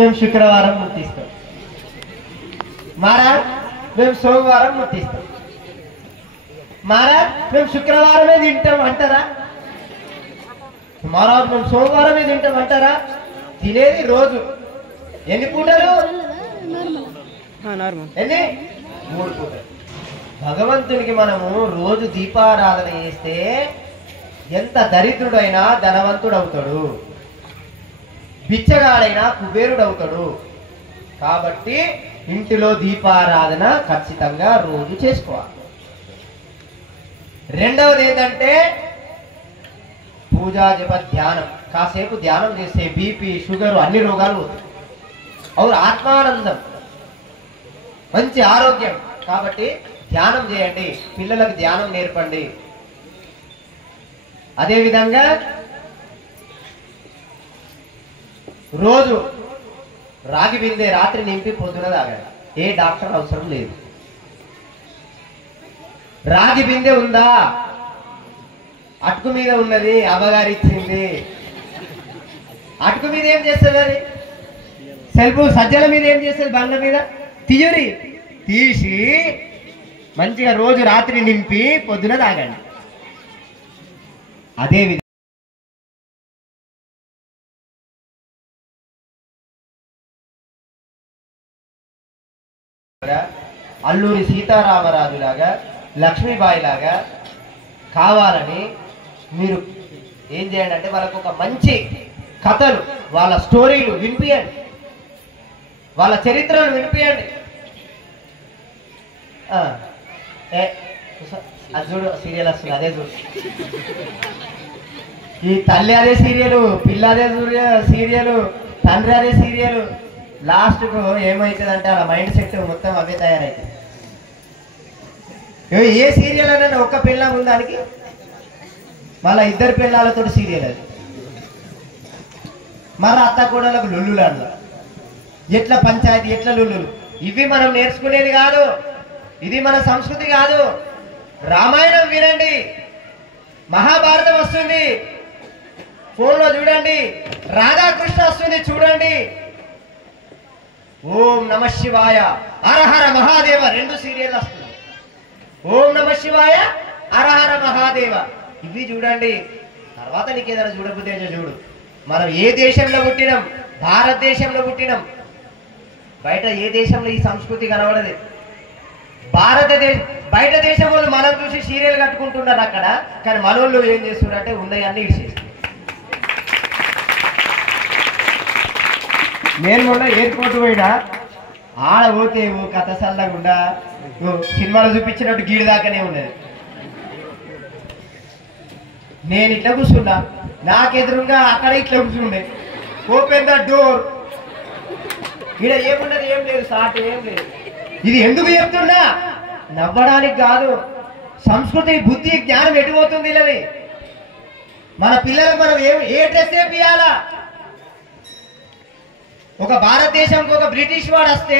మేము శుక్రవారం ముట్టిస్తాం, మహారాజ్ మేము సోమవారం ముట్టిస్తాం, మహారాజ్ మేము శుక్రవారమే తింటాం అంటారా? మహారాజ్ మేము సోమవారమే తింటాం అంటారా? తినేది రోజు ఎన్ని పూటలు? ఎన్ని? 3 పూటలు. భగవంతునికి మనము రోజు దీపారాధన చేస్తే ఎంత దరిద్రుడైనా ధనవంతుడు అవుతాడు, బిచ్చగాడైనా కుబేరుడు అవుతాడు. కాబట్టి ఇంటిలో దీపారాధన ఖచ్చితంగా రోజు చేసుకోవాలి. రెండవది ఏంటంటే పూజా జప ధ్యానం. కాసేపు ధ్యానం చేస్తే బీపీ షుగర్ అన్ని రోగాలు పోతాయి. అవును, ఆత్మానందం, మంచి ఆరోగ్యం. కాబట్టి ధ్యానం చేయండి, పిల్లలకు ధ్యానం నేర్పండి. అదేవిధంగా రోజు రాగి బిందె రాత్రి నింపి పొద్దున తాగండి. ఏ డాక్టర్ అవసరం లేదు. రాగి బిందె ఉందా? అటుకు మీద ఉన్నది, అమ్మగారు ఇచ్చింది. అటుకు మీద ఏం చేస్తుంది? అది సెల్ఫ్ సజ్జల మీద ఏం చేస్తుంది? బండ్ల మీద తీయురి తీసి మంచిగా రోజు రాత్రి నింపి పొద్దున తాగండి. అదే విధంగా అల్లూరి సీతారామరాజు లాగా, లక్ష్మీబాయి లాగా కావాలని మీరు ఏం చేయండి అంటే వాళ్ళకు ఒక మంచి కథలు, వాళ్ళ స్టోరీలు వినిపియండి, వాళ్ళ చరిత్రను వినిపియండి. అది చూడు, సీరియల్ వస్తుంది, అదే చూడు. ఈ తల్లి అదే సీరియలు, పిల్ల అదే సీరియలు, తండ్రి అదే సీరియలు. లాస్ట్కు ఏమవుతుంది అంటే అలా మైండ్ సెట్ మొత్తం అవే తయారైతుంది. ఏ సీరియల్ అన్నా ఒక్క పిల్ల ఉందానికి మళ్ళీ 2 పిల్లలతో సీరియల్. అది మళ్ళీ అత్త కూడలకు లొల్లులు అన్న, ఎట్లా పంచాయతీ, ఎట్లా లొల్లులు. ఇవి మనం నేర్చుకునేది కాదు, ఇది మన సంస్కృతి కాదు. రామాయణం వినండి, మహాభారతం వస్తుంది ఫోన్లో చూడండి, రాధాకృష్ణ వస్తుంది చూడండి, ఓం నమ శివాయ, హరహర మహాదేవ 2 సీరియల్ వస్తుంది. ఓం నమ శివాయ, హరహర మహాదేవ ఇవి చూడండి. తర్వాత నీకు ఏదైనా చూడబుద్ధి చూడు. మనం ఏ దేశంలో పుట్టినాం? భారతదేశంలో పుట్టినాం. బయట ఏ దేశంలో ఈ సంస్కృతి కనబడదు. బయట దేశం వాళ్ళు మనం చూసి సీరియల్ కట్టుకుంటున్నారు అక్కడ. కానీ మనోళ్ళు ఏం చేస్తున్నారంటే ఉన్నాయన్నీ ఇచ్చేస్తారు. నేను మొన్న ఎయిర్పోర్ట్ పోయినా, ఆడ పోతే కథ సల్లగుండా సినిమాలో చూపించినట్టు గీడి దాకానే ఉన్నది. నేను ఇట్లా కూర్చున్నా, నాకెదురుగా అక్కడ ఇట్లా కూర్చుండే. ఓపెన్ ద డోర్, ఇక్కడ ఏమున్నది? ఏం లేదు, సాట్ ఏం లేదు. ఇది ఎందుకు చెప్తున్నా? నవ్వడానికి కాదు. సంస్కృతి, బుద్ధి, జ్ఞానం ఎటుపోతుంది ఇలాది. మన పిల్లలకు మనం ఏ డ్రెస్ వేపియాలా? ఒక భారతదేశంకి ఒక బ్రిటిష్ వాడు వస్తే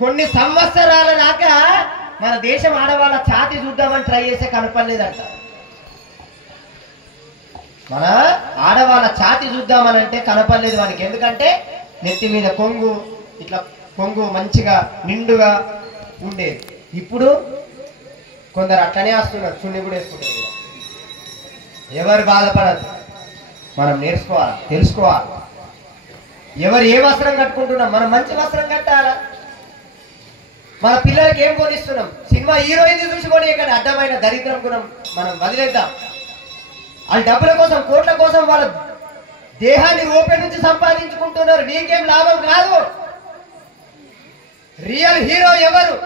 కొన్ని సంవత్సరాల దాకా మన దేశం ఆడవాళ్ళ ఛాతి చూద్దామని ట్రై చేస్తే కనపడలేదంట. మన ఆడవాళ్ళ ఛాతి చూద్దామని అంటే కనపడలేదు వానికి. ఎందుకంటే నెత్తి మీద కొంగు, ఇట్లా కొంగు మంచిగా నిండుగా ఉండేది. ఇప్పుడు కొందరు అట్లనే వస్తున్నారు, చున్ని కూడా వేసుకుంటారు. ఎవరు బాధపడదు, మనం నేర్చుకోవాలి, తెలుసుకోవాలి. ఎవరు ఏ వస్త్రం కట్టుకుంటున్నాం, మనం మంచి వస్త్రం కట్టాలా. మన పిల్లలకి ఏం కొనిస్తున్నాం? సినిమా హీరోయిన్ చూసి కొని ఇక్కడ అడ్డమైన దరిద్రం గుణం మనం వదిలేద్దాం. వాళ్ళ డబ్బుల కోసం, కోట్ల కోసం వాళ్ళ దేహాన్ని ఓపెన్ నుంచి సంపాదించుకుంటున్నారు. నీకేం లాభం కాదు. రియల్ హీరో ఎవరు?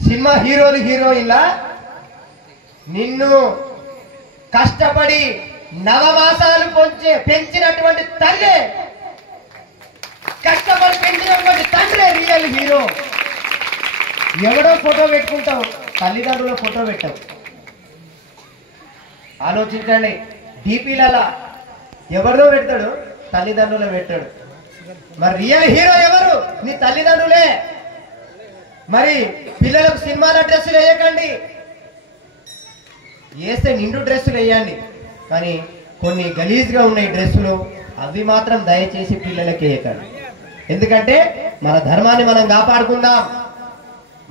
సినిమా హీరోలు, హీరోయిన్లా నిన్ను కష్టపడి నవమాసాలు పెంచినటువంటి తల్లి, కష్టపడి పెంచినటువంటి తండ్రి రియల్ హీరో. ఎవడో ఫోటో పెట్టుకుంటావు, తల్లిదండ్రుల ఫోటో పెట్టావు. ఆలోచించండి. డీపీలలో ఎవరిదో పెడతాడు, తల్లిదండ్రులు పెట్టాడు. మరి రియల్ హీరో ఎవరు? నీ తల్లిదండ్రులే. మరి పిల్లలకు సినిమాల డ్రెస్సులు వేయకండి, వేస్తే నిండు డ్రెస్సులు వేయండి. కానీ కొన్ని గలీజ్గా ఉన్నాయి డ్రెస్సులు, అవి మాత్రం దయచేసి పిల్లలకి వేయకండి. ఎందుకంటే మన ధర్మాన్ని మనం కాపాడుకుందాం,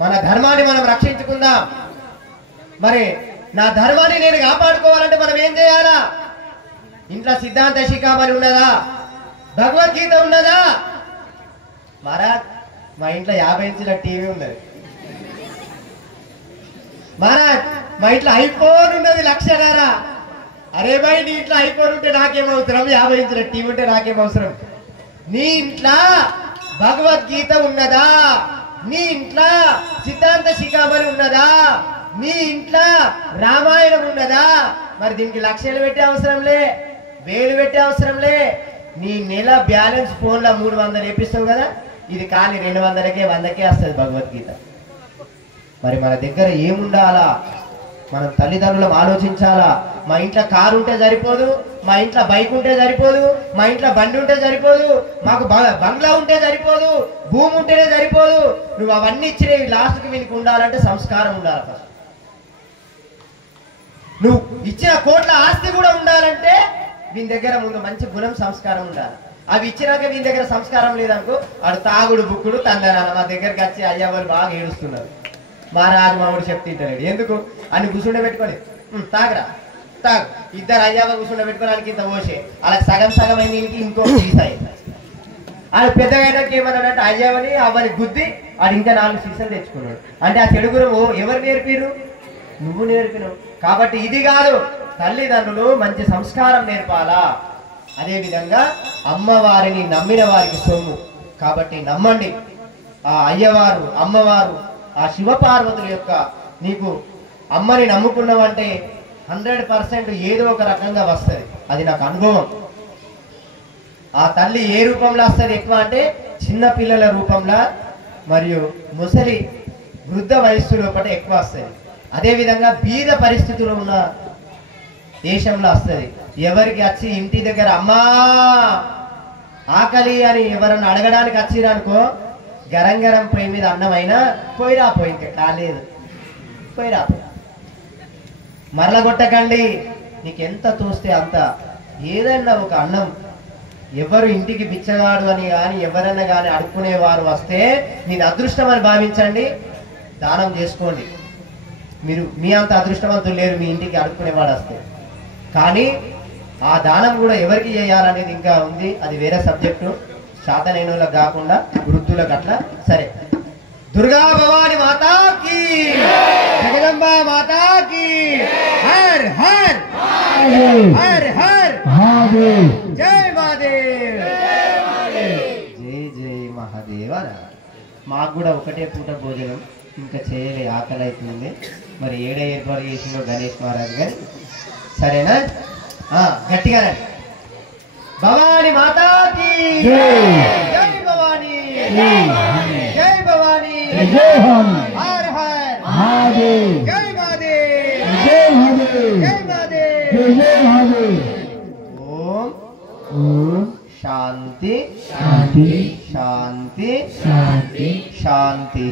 మన ధర్మాన్ని మనం రక్షించుకుందాం. మరి నా ధర్మాన్ని నేను కాపాడుకోవాలంటే మనం ఏం చేయాలా? ఇంట్లో సిద్ధాంత శిఖామణి ఉన్నదా? భగవద్గీత ఉన్నదా? మహారాజ్ మా ఇంట్లో 50 ఇంచుల టీవీ ఉన్నది. మహారాజ్ మా ఇంట్లో ఐఫోన్ ఉన్నది 1,00,000. అరే భాయ్, నీ ఇంట్లో ఐఫోన్ ఉంటే నాకేం అవసరం, 50 ఇంచుల టీవీ ఉంటే నాకేం అవసరం? నీ ఇంట్లో భగవద్గీత ఉన్నదా? నీ ఇంట్లో సిద్ధాంత శిఖామణి ఉన్నదా? నీ ఇంట్లో రామాయణం ఉన్నదా? మరి దీనికి 1,00,000 పెట్టే అవసరంలే, 1,000 పెట్టే అవసరంలే. నీ నెల బ్యాలెన్స్ ఫోన్లో 300 వేపిస్తావు కదా, ఇది కానీ 200కే 100కే వస్తుంది భగవద్గీత. మరి మన దగ్గర ఏముండాలా? మనం తల్లిదండ్రులం ఆలోచించాలా. మా ఇంట్లో కారు ఉంటే సరిపోదు, మా ఇంట్లో బైక్ ఉంటే సరిపోదు, మా ఇంట్లో బండి ఉంటే సరిపోదు, మాకు బంగ్లా ఉంటే సరిపోదు, భూమి ఉంటేనే సరిపోదు. నువ్వు అవన్నీ ఇచ్చినవి లాస్ట్కి వీనికి ఉండాలంటే సంస్కారం ఉండాలి. ఫస్ట్ నువ్వు ఇచ్చిన కోట్ల ఆస్తి కూడా ఉండాలంటే వీని దగ్గర ముందు మంచి గుణం సంస్కారం ఉండాలి. అవి ఇచ్చినాక వీని దగ్గర సంస్కారం లేదనుకో, ఆడు తాగుడు బుక్కుడు తందనాన్న మా దగ్గరికి వచ్చి అయ్యా వాళ్ళు బాగా ఏడుస్తున్నారు. మా రాజమావుడు చెప్తింటలేడు ఎందుకు అని కూర్చుండే పెట్టుకొని తాగరా తాగు, ఇద్దరు అయ్యావ కూర్చుండే పెట్టుకోవడానికి ఇంత పోసే అలా సగం సగం అయింది ఇంకో తీసాయి. ఆడు పెద్దగా అయినాక ఏమన్నాడంటే అయ్యావని అవని గుద్ది ఆడు ఇంకా 4 సీసాలు తెచ్చుకున్నాడు. అంటే ఆ చెడు గుణం ఎవరు నేర్పిరు? నువ్వు నేర్పినవు. కాబట్టి ఇది కాదు, తల్లిదండ్రులు మంచి సంస్కారం నేర్పాలా. అదేవిధంగా అమ్మవారిని నమ్మిన వారికి సొమ్ము, కాబట్టి నమ్మండి. ఆ అయ్యవారు అమ్మవారు ఆ శివపార్వతుల యొక్క నీకు అమ్మని నమ్ముకున్నావంటే 100% ఏదో ఒక రకంగా వస్తుంది. అది నాకు అనుభవం. ఆ తల్లి ఏ రూపంలో వస్తుంది ఎక్కువ అంటే చిన్న పిల్లల రూపంలో మరియు ముసలి వృద్ధ వయస్సు లోపల ఎక్కువ వస్తుంది. అదేవిధంగా బీద పరిస్థితులు ఉన్న దేశంలో వస్తుంది. ఎవరికి వచ్చి ఇంటి దగ్గర అమ్మా ఆకలి అని ఎవరన్నా అడగడానికి వచ్చిరనుకో, గరం గరం పొయ్యి మీద అన్నమైనా పోయిరా పోయింటే కాలేదు, పోయిరా మరల కొట్టకండి. నీకు ఎంత తోస్తే అంత ఏదన్నా ఒక అన్నం. ఎవరు ఇంటికి బిచ్చగాడు అని కానీ ఎవరన్నా కానీ అడుక్కునేవారు వస్తే నేను అదృష్టం అని భావించండి, దానం చేసుకోండి. మీరు మీ అంత అదృష్టవంతులు లేరు మీ ఇంటికి అడుక్కునేవాడు వస్తే. కానీ ఆ దానం కూడా ఎవరికి చేయాలనేది ఇంకా ఉంది, అది వేరే సబ్జెక్టు. శాతనైనలకు కాకుండా వృద్ధులకు అట్లా. సరే, దుర్గా భవాని మాతాకి, జగదంబ మాతాకి, హర్ హర్ హర్ హర్ జై మహాదేవ్, జై జై మహాదేవ. మాకు కూడా ఒకటే పూట భోజనం ఇంకా చేయలే, ఆకలి అవుతుంది. మరి ఏడ ఏర్పాటు చేసిందో గణేష్ మహారాజ్ గారు. సరేనా? గట్టిగానే భవాని మాతాకి జై, భవాని జై, భవాని హర్ హర్ జై మహాదేవ్, జై మహాదేవ్. ఓం శాంతి శాంతి శాంతి శాంతి.